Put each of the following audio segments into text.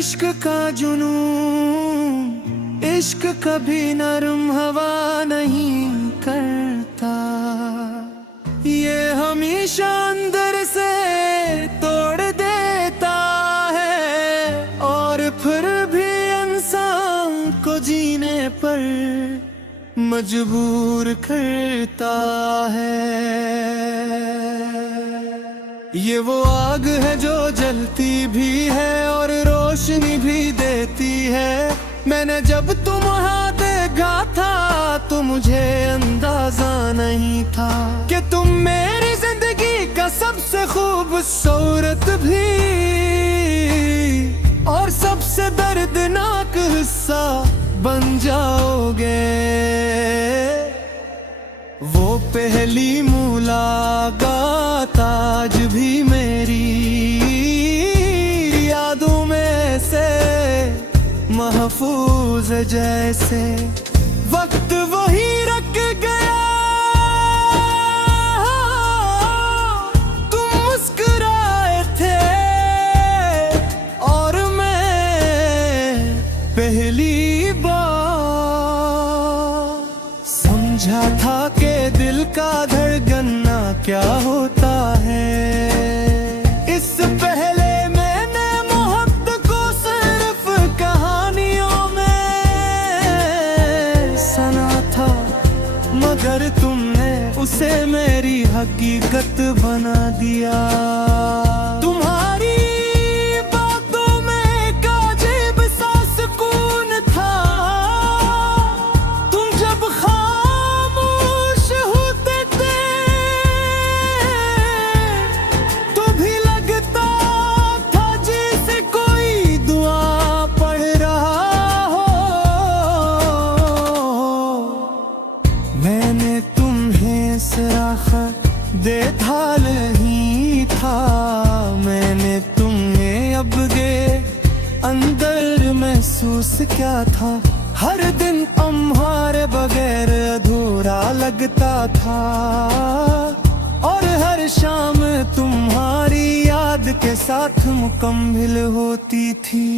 इश्क का जुनून, इश्क कभी नरम हवा नहीं करता। ये हमेशा अंदर से तोड़ देता है और फिर भी इंसान को जीने पर मजबूर करता है। ये वो आग है जो जलती भी है और रोशनी भी देती है। मैंने जब तुम्हें देखा था तो मुझे अंदाजा नहीं था कि तुम मेरी जिंदगी का सबसे खूबसूरत भी और सबसे दर्दनाक हिस्सा बन जाओगे। वो पहली मुलाकात आज भी मेरी यादों में से महफूज है जैसे वक्त वही रख गया। तुम मुस्कुराए थे और मैं पहली बार समझा था कि दिल का धड़कना क्या होता है। इससे पहले मैंने मोहब्बत को सिर्फ कहानियों में सुना था, मगर तुमने उसे मेरी हकीकत बना दिया। तुम्हारी बातों में एक अजीब सा सुकून था। तुम जब खामोश होते थे तो भी लगता था जैसे कोई दुआ पढ़ रहा हो। मैंने तुम्हें सराहत देखा नहीं था, मैंने तुम्हें अब गे अंदर महसूस क्या था। हर दिन तुम्हारे बगैर अधूरा लगता था और हर शाम तुम्हारी याद के साथ मुकम्मिल होती थी।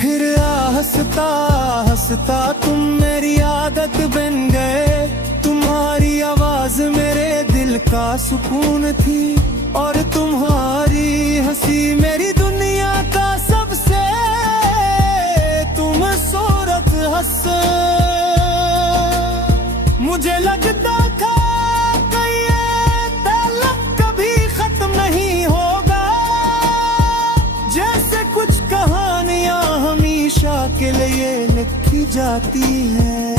फिर हंसता हंसता तुम मेरी आदत बन गए। तुम्हारी आवाज मेरे दिल का सुकून थी और तुम्हारी हंसी मेरी दुनिया का सबसे तुम सूरत हंस। मुझे लगता था कि ये ताल्लुक कभी खत्म नहीं होगा, जैसे कुछ कहानियां हमेशा के लिए लिखी जाती हैं।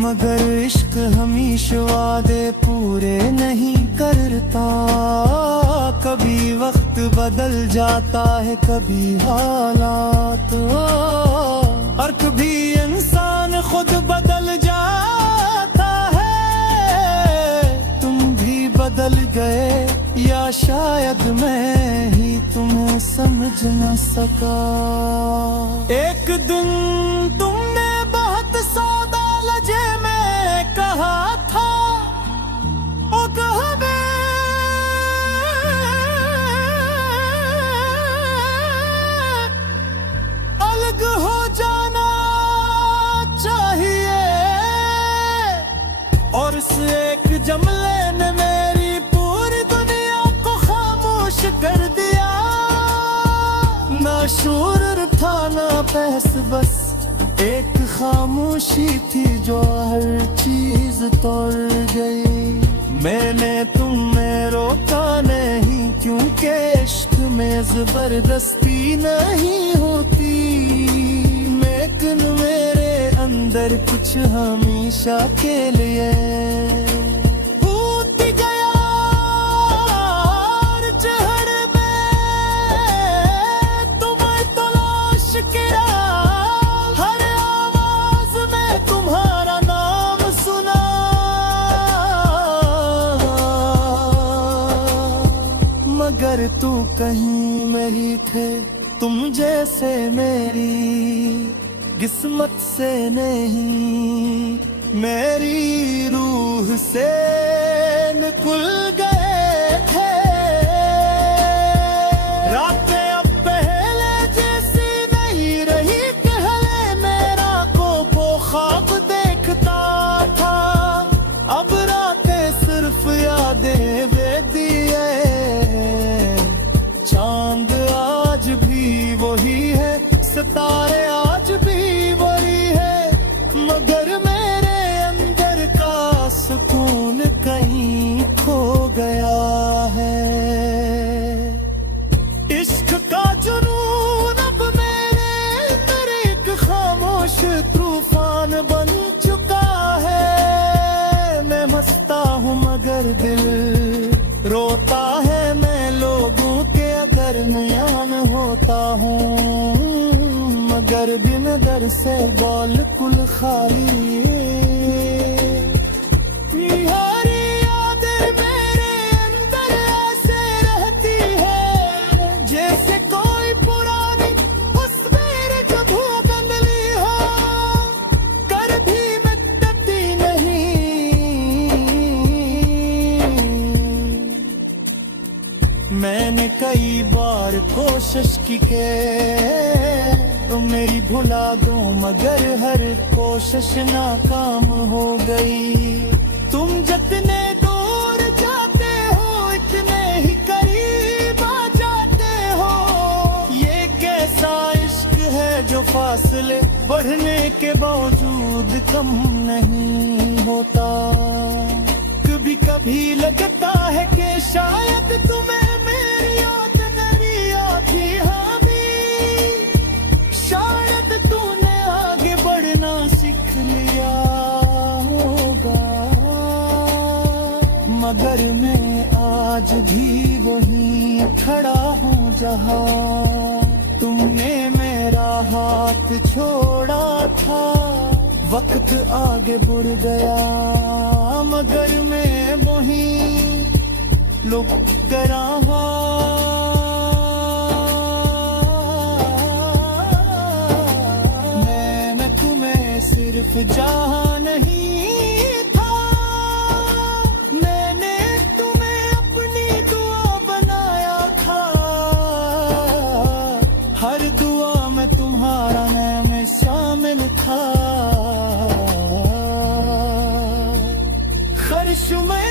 मगर इश्क हमेशा वादे पूरे नहीं करता। कभी वक्त बदल जाता है, कभी हालात, और कभी इंसान खुद बदल जाता है। तुम भी बदल गए या शायद मैं ही तुम्हें समझ न सका। एक दिन तुमने बहुत सौदा लजे में कहा था, ओ कहा अलग हो जाना चाहिए, और उस एक जुमले ने मेरी पूरी दुनिया को खामोश कर दिया। ना शूर था ना बहस, बस एक खामोशी थी जो हर चीज तोड़ गई। मैंने तुम्हें रोका नहीं क्योंकि इश्क में जबरदस्ती नहीं होती, लेकिन मेरे अंदर कुछ हमेशा के लिए फूट गया। और जहर में तुम्हें तलाश किया, हर आवाज में तुम्हारा नाम सुना। मगर तू कहीं नहीं थे, तुम जैसे मेरी किस्मत से नहीं, मेरी रूह से निकल गए थे। रातें अब पहले जोश तूफान बन चुका है। मैं मस्ता हूँ मगर दिल रोता है। मैं लोगों के अगर नयान होता हूँ, मगर बिन दर से बॉल कुल खाली। तुम्हारी यादें मेरे अंदर ऐसे रहती है, जैसे कोई पुरानी तस्वीर जो धुंधली हो, कर भी मिटती नहीं। मैंने कई बार कोशिश की के तुम मेरी भुला दो, मगर हर कोशिश नाकाम हो गई। तुम जितने दूर जाते हो, इतने ही करीब आ जाते हो। ये कैसा इश्क है जो फासले बढ़ने के बावजूद कम नहीं होता। कभी कभी लगता है कि शायद तुम्हें मेरी याद नहीं आती। हाँ भी शायद तूने आगे बढ़ना सीख लिया होगा, मगर मैं आज भी वहीं खड़ा हूँ जहाँ तुमने मेरा हाथ छोड़ा था। वक्त आगे बढ़ गया, मगर मैं वहीं लुक रहा। मैं तुम्हें सिर्फ जहाँ नहीं था, मैंने तुम्हें अपनी दुआ बनाया था। हर दुआ में तुम्हारा नाम शामिल था। खर्श में